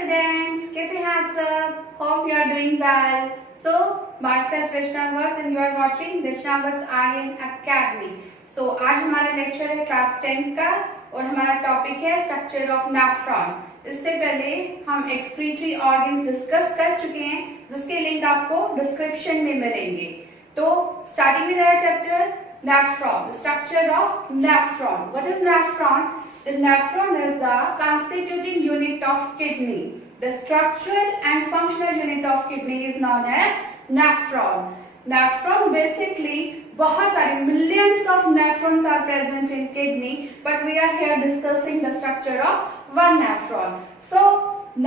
Students, कैसे हैं आप सब? Hope you are doing well. So myself Krishna verse and you are watching Krishna verse Aryan academy. So आज हमारा लेक्चर है क्लास 10 का और हमारा टॉपिक है स्ट्रक्चर ऑफ नेफ्रॉन. इससे पहले हम एक्सक्रीटरी ऑर्गन्स डिस्कस कर चुके हैं जिसके लिंक आपको डिस्क्रिप्शन में मिलेंगे. तो starting with our chapter nephron, structure of nephron. What is nephron? The nephron is the constituting unit of kidney. The structural and functional unit of kidney is known as nephron. Nephron basically बहुत सारे millions of nephrons are present in kidney, but we are here discussing the structure of one nephron. So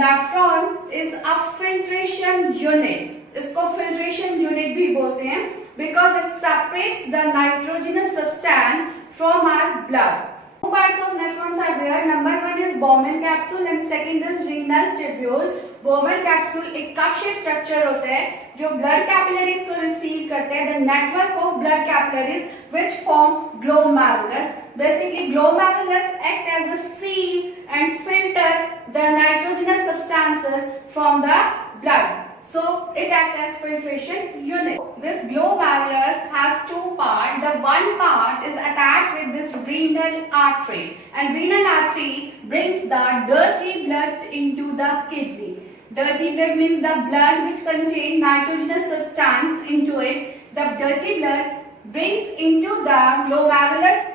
nephron is a filtration unit. इसको filtration unit भी बोलते हैं because it separates the nitrogenous substance from our blood. Two parts of nephrons are there. Number one is Bowman capsule and second is renal tubule. Bowman capsule एक cup shaped structure होता है जो blood capillaries को receive करते हैं. The network of blood capillaries which form glomerulus. Basically, glomerulus act as a sieve and filter the nitrogenous substances from the blood. So it acts as filtration unit. This glomerulus has two parts. The one part is attached with this renal artery, and renal artery brings the dirty blood into the kidney. Dirty blood means the blood which contains nitrogenous substance into it. The dirty blood brings into the glomerulus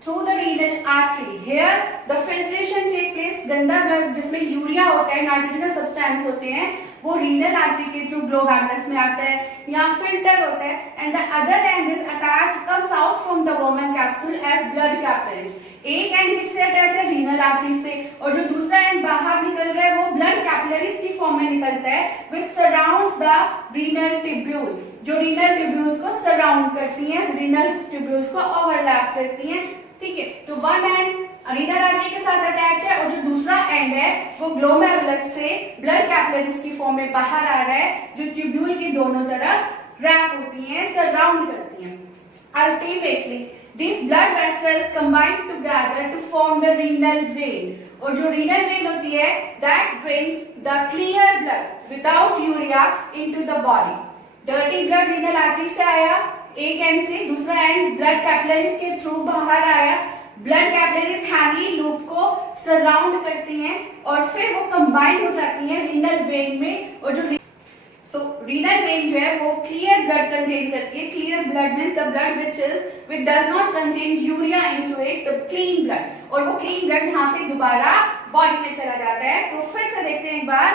through the renal artery. Here the filtration take place. गंदा blood जिसमें urea होता है, nitrogenous substance होते हैं, वो renal artery के through glomerulus में आता है, यहाँ फिल्टर होता है, and the other end is attached comes out from the Bowman capsule as blood capillaries. एक एंड किससे अटैच है? रीनल आर्टरी से, और जो दूसरा एंड बाहर निकल रहा है वो ब्लड कैपिलरीज की फॉर्म में निकलता है which surrounds the renal tubule, जो रीनल ट्यूब्यूल्स को सराउंड करती हैं, रीनल ट्यूब्यूल्स को ओवरलैप करती हैं. ठीक है, तो वन एंड रीनल आर्टरी के साथ अटैच है और जो दूसरा एंड है वो ग्लोमेरुलस से ब्लड कैपिलरीज की फॉर्म में बाहर आ रहा है, जो ट्यूब्यूल के दोनों तरफ रैप होती हैं, सराउंड करती हैं. Ultimately these blood vessels combine together to form the renal vein, और जो renal vein होती है that brings the clear blood without urea into the body. dirty blood renal artery से आया एक एंड से, दूसरा एंड ब्लड कैपिलरीज के थ्रू बाहर आया, ब्लड कैपिलरीज हैंडली लूप को सराउंड करती हैं और फिर वो कंबाइंड हो जाती हैं रीनल वेन में. और जो रीनल वेन जो है वो क्लियर ब्लड कंटेन करती है. Clear blood means the blood which does not contain urea into it, the clean blood, और वो क्लीन ब्लड यहाँ से दोबारा बॉडी में चला जाता है. तो फिर से देखते हैं एक बार.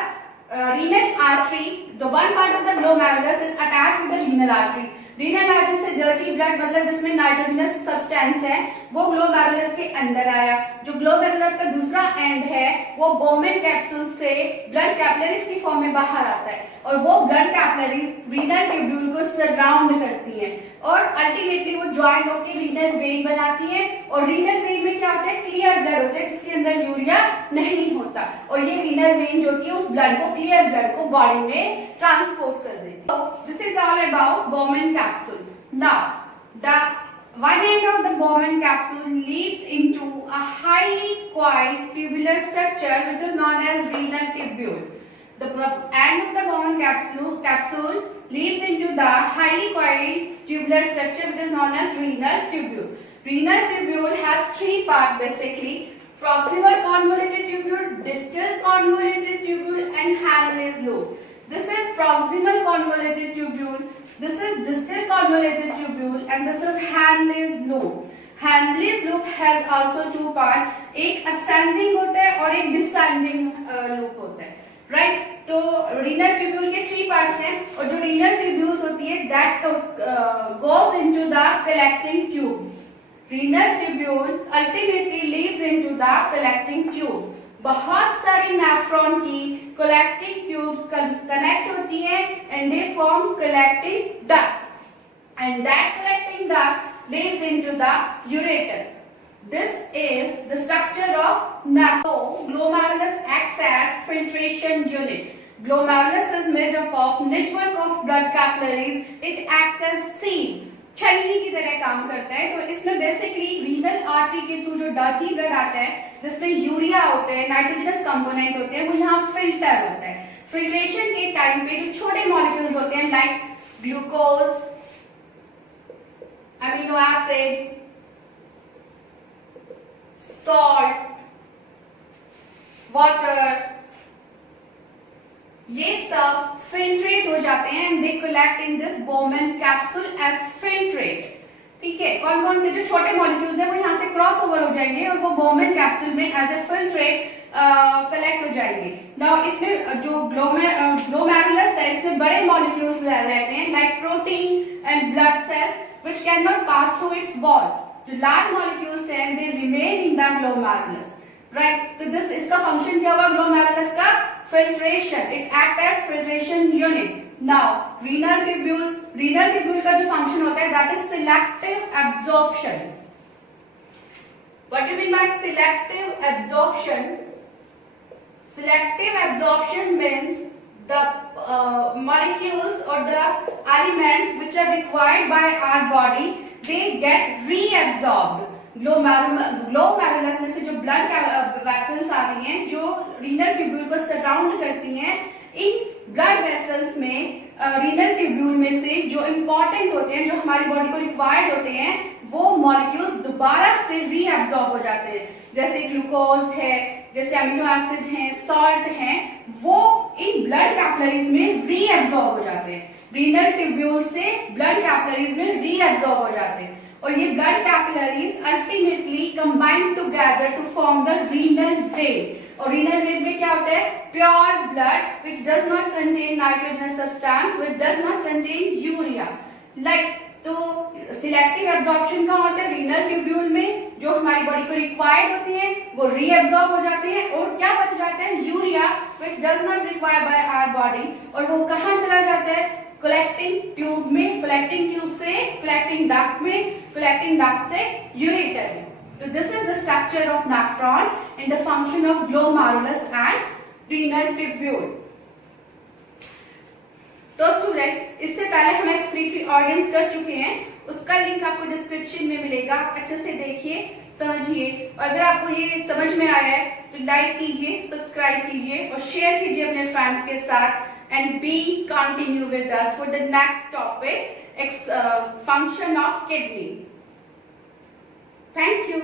renal artery, the one part of the glomerulus is attached with the renal artery. Renal artery से डर्टी ब्लड मतलब जिसमें नाइट्रोजनस सब्सटेंस है वो ग्लोमेरुलस के अंदर आया. जो ग्लोमेरुलस का दूसरा एंड है वो बोमेन कैप्सूल से ब्लड कैपिलरीज की फॉर्म में बाहर आता है और वो ब्लड कैपिलरीज रीनल ट्यूब्यूल को सराउंड करती हैं और अल्टीमेटली वो ज्वाइन होकर रीनल वेन बनाती है. और रीनल वेन में क्या होता है? क्लियर ब्लड होता है जिसके अंदर यूरिया नहीं होता, और ये रीनल वेन जो होती है उस ब्लड को, क्लियर ब्लड को बॉडी में ट्रांसपोर्ट कर देती है. This is all about बोमेन capsule. Now, the one end of the Bowman capsule leads into a highly coiled tubular structure which is known as renal tubule. The end of the Bowman capsule leads into the highly coiled tubular structure which is known as renal tubule. Renal tubule has three parts basically: proximal convoluted tubule, distal convoluted tubule, and Henle's loop. This is proximal convoluted tubule, this is distal convoluted tubule, and this is Henle's loop. Henle's loop has also two parts, एक ascending होता है और एक descending loop होता है, right? तो renal tubule के three parts हैं और जो renal tubules होती है that goes into the collecting tube. Renal tubule ultimately leads into the collecting tube. बहुत सारी नेफ्रॉन की कलेक्टिंग ट्यूब्स कनेक्ट होती हैं and they form collecting duct, and that collecting duct leads into the ureter. This is the structure of nephron. Glomerulus acts as filtration unit. Glomerulus is made up of network of blood capillaries. It acts as sieve छलनी की तरह काम करता है। तो इसमें basically renal artery के through जो डर्टी ब्लड आता है, जिसमें यूरिया होते हैं, नाइट्रोजनस कंपोनेंट होते हैं, वो यहाँ फिल्टर होता है। फिल्ट्रेशन के टाइम पे जो छोटे मॉलिक्यूल्स होते हैं like glucose, amino acid, salt, water, ये सब फिल्ट्रेट हो जाते हैं and they collect in this Bowman capsule as filtrate. ठीक है, कौन कौन से जो छोटे मॉलिक्यूल्स हैं वो यहाँ से क्रॉस ओवर हो जाएंगे और वो बोमेन कैप्सूल में एज ए फिल्ट्रेट कलेक्ट हो जाएंगे। नाउ इसमें जो ग्लोमेरुलस है, इसमें बड़े मॉलिक्यूल्स रहते हैं like protein and blood cells which can not pass through it's wall. जो लार्ज मॉलिक्यूल्स हैं they remain in the glomerulus, right. तो दिस इसका फंक्शन क्या हुआ ग्लोमेरुलस का? filtration, it act as filtration unit. Now renal tubule का जो function होता है that is selective absorption. What do you mean by selective absorption? Selective absorption means the molecules or the elements which are required by our body, they get reabsorbed. Glomerulus में से जो blood vessels आ रही हैं जो renal tubule को surround करती हैं, in blood vessels में रीनल ट्यूब्यूल में से जो इंपॉर्टेंट होते हैं, जो हमारी बॉडी को रिक्वायर्ड होते हैं, वो मॉलिक्यूल दोबारा से रीअब्सॉर्ब हो जाते हैं। जैसे ग्लूकोज है, जैसे अमीनो एसिड्स हैं, सॉल्ट हैं, वो इन ब्लड कैपिलरीज में रीअब्सॉर्ब हो जाते हैं। रीनल ट्यूब्यूल से ब्लड कैपिलरीज में रीअब्सॉर्ब हो जाते हैं और ये blood capillaries ultimately combine together to form the renal vein. और रीनल वेन में क्या होता है? Pure blood which does not contain nitrogenous substance, which does not contain urea. Like तो सिलेक्टिव एब्जॉर्प्शन का होता है रीनल ट्यूब्यूल में, जो हमारी बॉडी को रिक्वायर्ड होती है वो रीअब्सॉर्ब हो जाते हैं और क्या बच जाता है? Urea which does not require by our body. और वो कहाँ चला जाता है? कलेक्टिंग ट्यूब में, कलेक्टिंग ट्यूब से कलेक्टिंग डक्ट में, कलेक्टिंग डक्ट से यूरेटर में। तो this is the structure of nephron and the function of glomerulus and renal tubule. तो स्टूडेंट्स, इससे पहले हम एक्सक्रीटरी ऑर्गन्स कर चुके हैं, उसका लिंक आपको डिस्क्रिप्शन में मिलेगा। अच्छे से देखिए, समझिए, और अगर आपको ये समझ में आया है तो लाइक कीजिए, सब्सक्राइब कीजिए और शेयर कीजिए अपने फ्रेंड्स के साथ। And be continue with us for the next topic, function of kidney. Thank you.